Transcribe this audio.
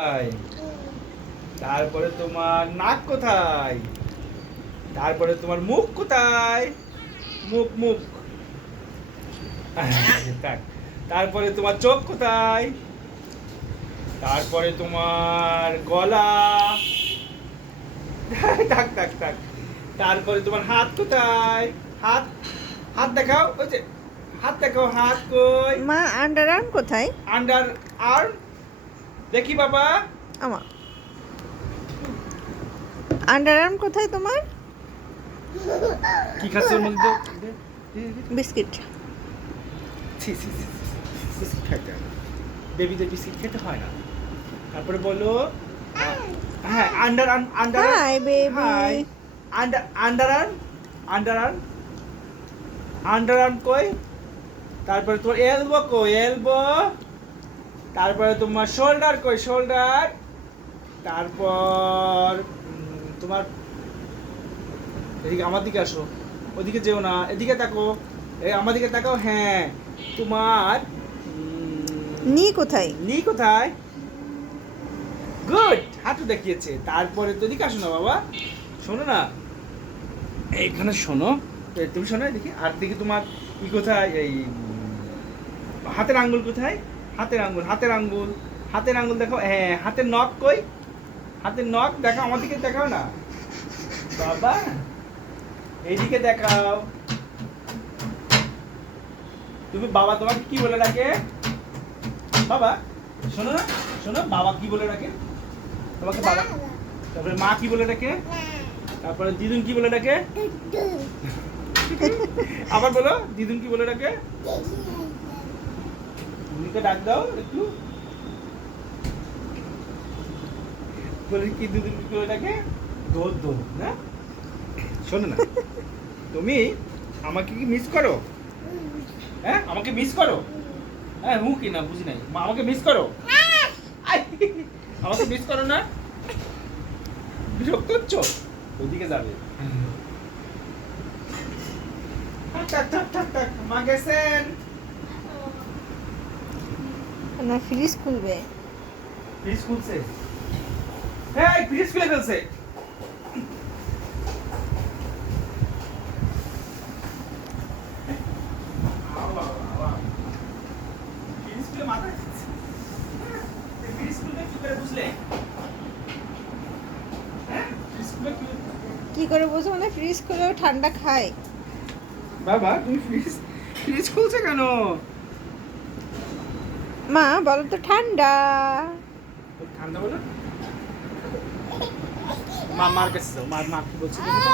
কোথায়? তারপরে তোমার নাক কোথায়? তারপরে তোমার মুখ কোথায়? মুখ মুখ থাক। তারপরে তোমার চোখ কোথায়? তারপরে তোমার গলা। থাক থাক থাক। তারপরে তোমার হাত কোথায়? হাত হাত দেখাও, ওই যে হাত দেখাও, হাত কই? মা আন্ডার আর্ম কোথায়? আন্ডার আর্ম দেখি বাবা। আমা আন্ডার আর্ম কোথায় তোমার? কি খাচ্ছে ওর মধ্যে? বিস্কিট। ছি ছি ছি, বিস্কিট খাইতে হয় না, বেবিদের বিস্কিট খেতে হয় না। তারপরে বলো হ্যাঁ under under high baby. High under under arm under arm under arm কই? তারপরে তোমার এলবো কই? এলবো। তারপরে তোমার শোল্ডার কই? শোল্ডার। তারপর তোমার এদিকে আমার দিকে আসো, ওদিকে যেও না, এদিকে তাকো, আমার দিকে তাকাও। হ্যাঁ তোমার নি কোথায়? নি কোথায়? গুড, হাঁটু দেখিয়েছে। তারপরে তো এদিকে আসো না বাবা, শোনো না, এইখানে শোনো। তুমি শোনো দেখি, আর দেখি তোমার ই কোথায়? এই হাতের আঙ্গুল কোথায়? হাতের আঙ্গুল, হাতের আঙ্গুল, হাতের আঙ্গুল দেখাও। হ্যাঁ হাতের নখ কই? হাতের নখ দেখাও, আমার দিকে দেখাও না বাবা, এইদিকে দেখাও। তুমি বাবা তোমাকে কি বলে ডাকে? বাবা শোনো না, শোনো, বাবা কি বলে ডাকে তোমাকে? বাবা। তারপরে মা কি বলে ডাকে? তারপরে দিদুন কি বলে ডাকে? আবার বলো, দিদুন কি বলে ডাকে? দিদুনকে ডাক দাও একটু, বলে কি দিদুন কি বলে ডাকে? দোল দোল না। শোনো না, তুমি আমাকে কি মিস করো? হ্যাঁ আমাকে মিস করো? হ্যাঁ হু কি না বুঝি নাই। মা আমাকে মিস করো? আই, আমাকে মিস করো না? বিরক্ত হচ্ছ? ওইদিকে যাবে। থাক, থাক, থাক, থাক, মা গেছেন। না ফ্রিজ খুলবে। ফ্রিজ খুলছে? হ্যাঁ ফ্রিজ খুলে ফেলছে। ফ্রিজ খুলে মাথায় দিচ্ছে। ফ্রিজ খুলবে কি করে বুঝলে? হ্যাঁ ফ্রিজ খুলবে কি? কি করে বুঝবো? মানে ফ্রিজ খুলেও ঠান্ডা খায়। বাবা তুমি ফ্রিজ ফ্রিজ খুলছে কেন? মা বলো তো ঠান্ডা। ঠান্ডা বলো। মা মার কাছে যাও, মা মা কি বলছে দেখো তো।